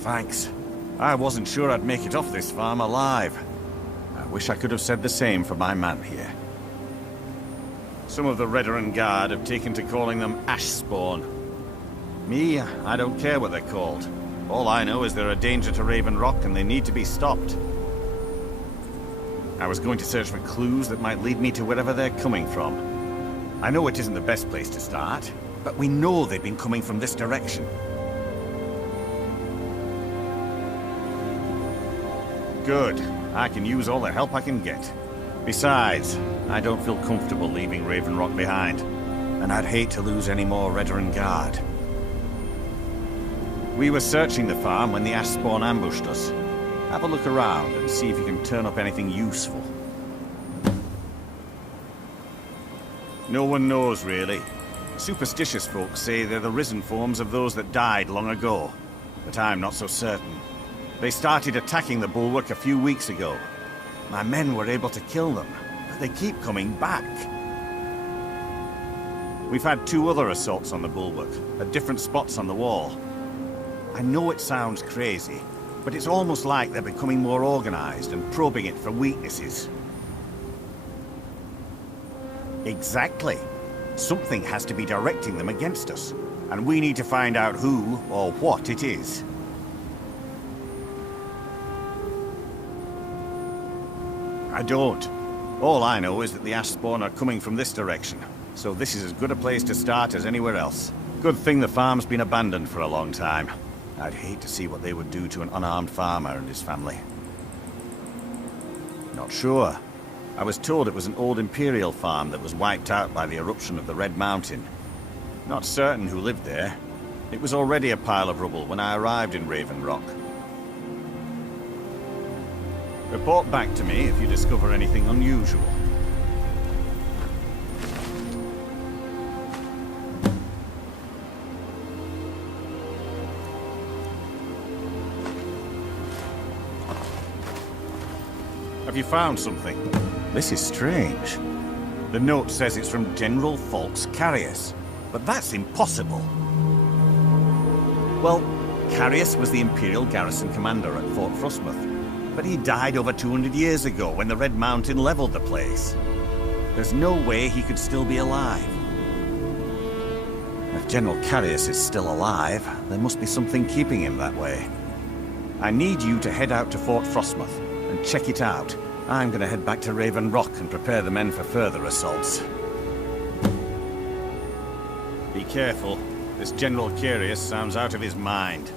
Thanks. I wasn't sure I'd make it off this farm alive. I wish I could have said the same for my man here. Some of the Redoran Guard have taken to calling them ash spawn. Me, I don't care what they're called. All I know is they're a danger to Raven Rock and they need to be stopped. I was going to search for clues that might lead me to wherever they're coming from. I know it isn't the best place to start, but we know they've been coming from this direction. Good. I can use all the help I can get. Besides, I don't feel comfortable leaving Raven Rock behind, and I'd hate to lose any more Redoran Guard. We were searching the farm when the ash spawn ambushed us. Have a look around and see if you can turn up anything useful. No one knows, really. Superstitious folks say they're the risen forms of those that died long ago, but I'm not so certain. They started attacking the bulwark a few weeks ago. My men were able to kill them, but they keep coming back. We've had 2 other assaults on the bulwark, at different spots on the wall. I know it sounds crazy, but it's almost like they're becoming more organized and probing it for weaknesses. Exactly. Something has to be directing them against us, and we need to find out who or what it is. I don't. All I know is that the ash spawn are coming from this direction, so this is as good a place to start as anywhere else. Good thing the farm's been abandoned for a long time. I'd hate to see what they would do to an unarmed farmer and his family. Not sure. I was told it was an old Imperial farm that was wiped out by the eruption of the Red Mountain. Not certain who lived there. It was already a pile of rubble when I arrived in Raven Rock. Report back to me if you discover anything unusual. Have you found something? This is strange. The note says it's from General Falk's Carius, but that's impossible. Well, Carius was the Imperial garrison commander at Fort Frostmoth, but he died over 200 years ago when the Red Mountain leveled the place. There's no way he could still be alive. If General Carius is still alive, there must be something keeping him that way. I need you to head out to Fort Frostmoth and check it out. I'm gonna head back to Raven Rock and prepare the men for further assaults. Be careful. This General Carius sounds out of his mind.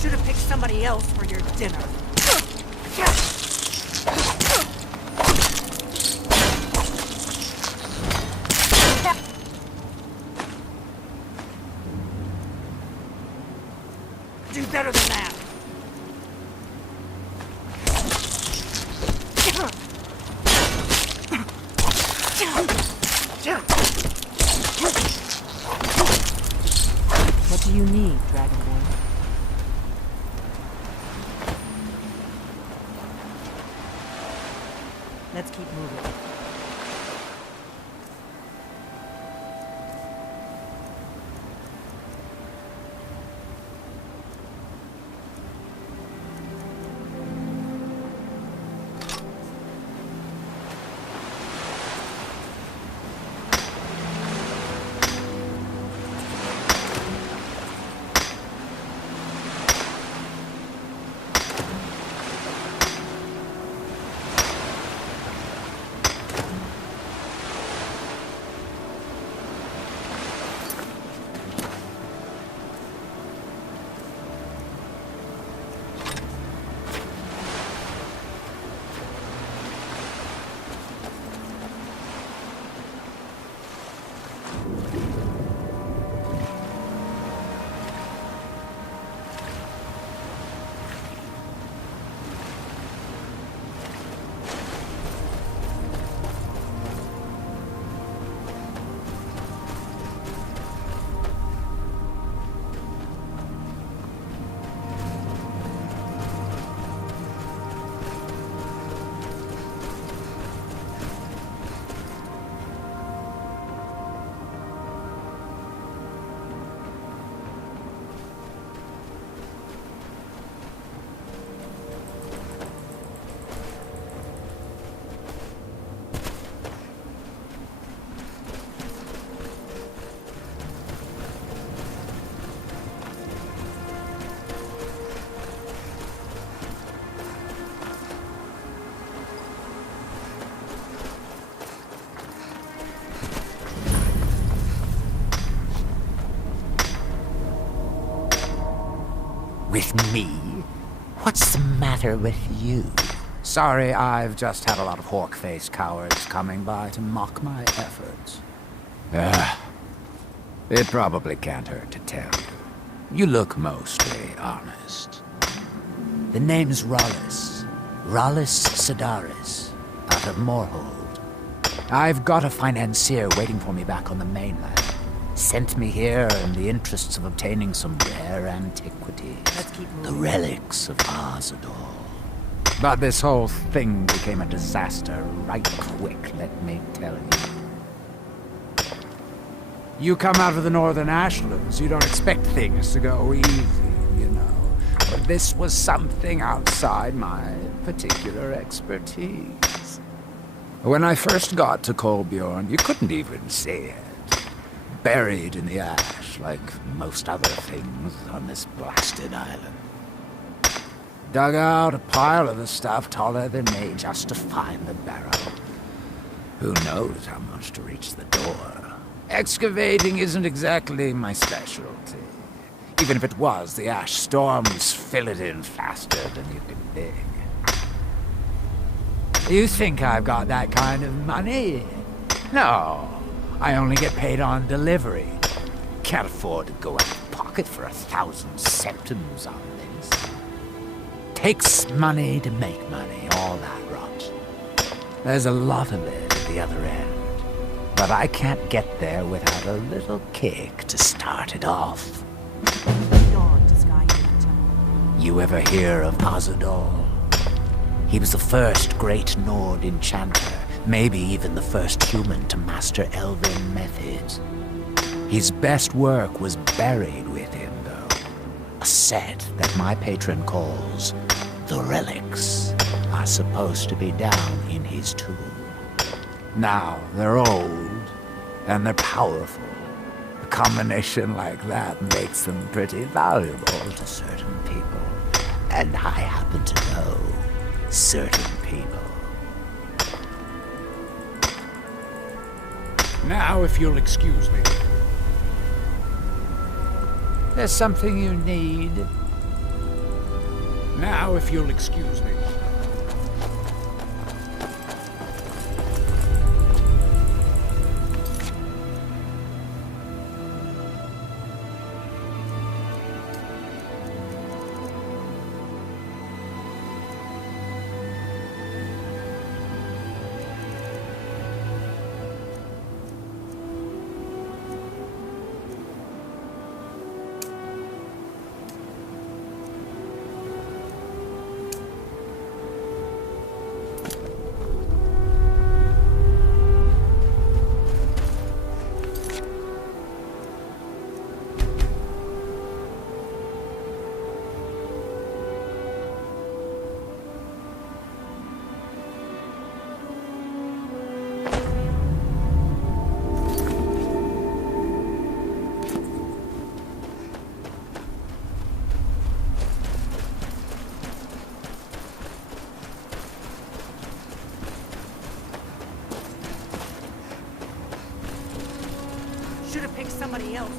Should have picked somebody else for your dinner. Do better than that. What do you need, Dragonborn? Let's keep moving. With me? What's the matter with you? Sorry, I've just had a lot of hawk-faced cowards coming by to mock my efforts. It probably can't hurt to tell you. You look mostly honest. The name's Rollis. Rollis Sedaris, out of Moorhold. I've got a financier waiting for me back on the mainland. Sent me here in the interests of obtaining some rare antiquities. Let's keep moving. The relics of Azador. But this whole thing became a disaster right quick, let me tell you. You come out of the Northern Ashlands, you don't expect things to go easy, you know. But this was something outside my particular expertise. When I first got to Kolbjorn, you couldn't even see it. Buried in the ash, like most other things on this blasted island. Dug out a pile of the stuff taller than me just to find the barrel. Who knows how much to reach the door? Excavating isn't exactly my specialty. Even if it was, the ash storms fill it in faster than you can dig. You think I've got that kind of money? No, I only get paid on delivery. Can't afford to go out of pocket for 1,000 septims on this. Takes money to make money, all that rot. There's a lot of it at the other end. But I can't get there without a little kick to start it off. Dawn to Skyrim. You ever hear of Azador? He was the first great Nord enchanter, maybe even the first human to master elven methods. His best work was buried with him, though. A set that my patron calls the relics are supposed to be down in his tomb. Now, they're old, and they're powerful. A combination like that makes them pretty valuable to certain people. And I happen to know certain people. Now, if you'll excuse me. There's something you need. Now, if you'll excuse me. Should have picked somebody else.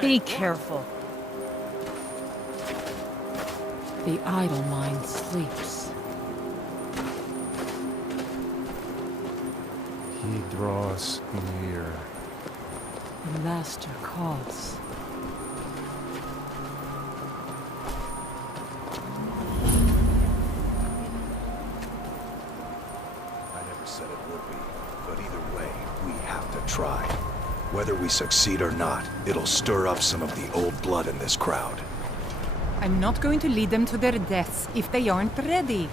Be careful. The idle mind sleeps. He draws near. The master calls. I never said it would be, but either way, we have to try. Whether we succeed or not, it'll stir up some of the old blood in this crowd. I'm not going to lead them to their deaths if they aren't ready.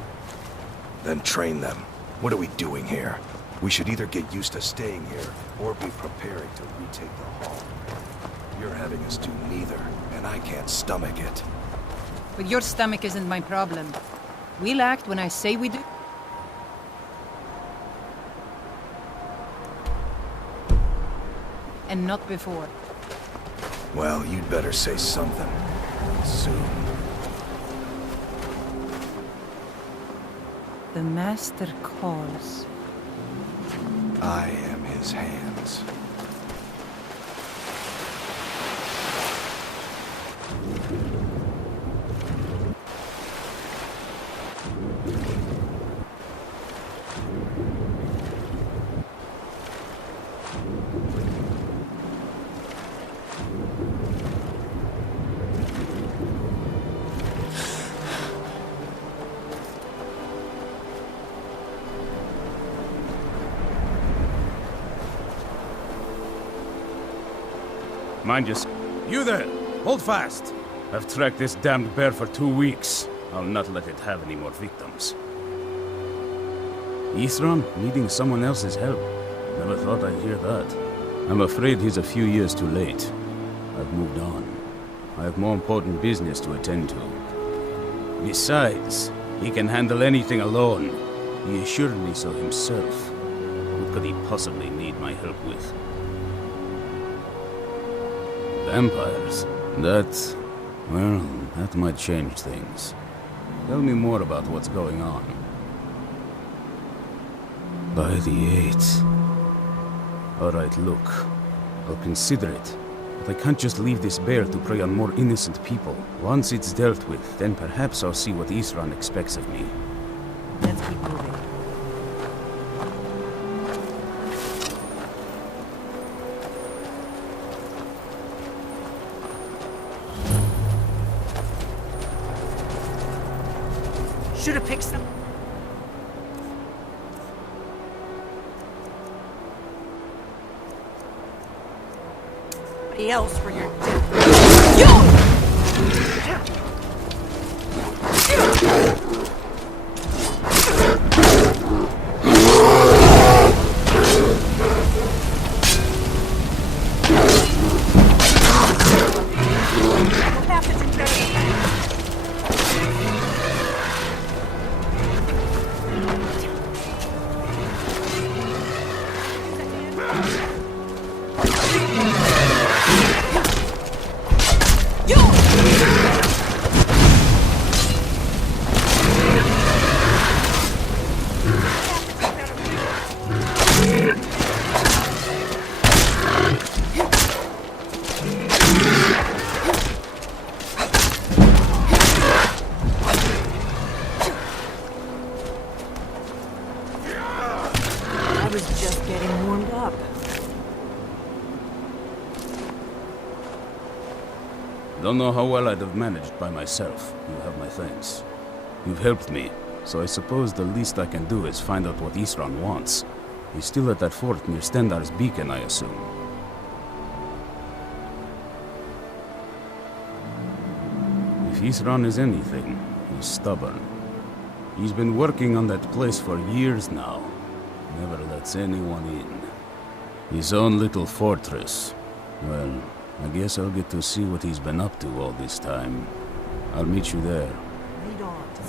Then train them. What are we doing here? We should either get used to staying here, or be preparing to retake the hall. You're having us do neither, and I can't stomach it. But your stomach isn't my problem. We'll act when I say we do. And not before. Well, you'd better say something. Soon. The master calls. I am his hands. Mind you. You there! Hold fast! I've tracked this damned bear for 2 weeks. I'll not let it have any more victims. Isran needing someone else's help. Never thought I'd hear that. I'm afraid he's a few years too late. I've moved on. I have more important business to attend to. Besides, he can handle anything alone. He assured me so himself. What could he possibly need my help with? Vampires? That might change things. Tell me more about what's going on. By the 8th. Alright, look. I'll consider it. But I can't just leave this bear to prey on more innocent people. Once it's dealt with, then perhaps I'll see what Isran expects of me. Let's keep moving. Should have picked some. Somebody else for your death. Don't know how well I'd have managed by myself. You have my thanks. You've helped me, so I suppose the least I can do is find out what Isran wants. He's still at that fort near Stendar's beacon, I assume. If Isran is anything, he's stubborn. He's been working on that place for years now. Never lets anyone in. His own little fortress. Well, I guess I'll get to see what he's been up to all this time. I'll meet you there. Lead on to